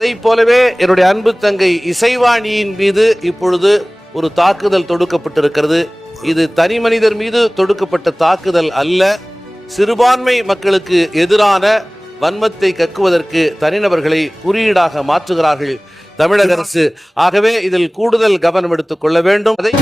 அதை போலவே என்னுடைய அன்பு தங்கை இசைவாணியின் மீது இப்பொழுது ஒரு தாக்குதல் தொடுக்கப்பட்டிருக்கிறது. இது தனி மனிதர் மீது தொடுக்கப்பட்ட தாக்குதல் அல்ல, சிறுபான்மை மக்களுக்கு எதிரான வன்மத்தை கக்குவதற்கு தனிநபர்களை குறியீடாக மாற்றுகிறார்கள் தமிழக அரசு. ஆகவே இதில் கூடுதல் கவனம் எடுத்துக் கொள்ள வேண்டும். அதை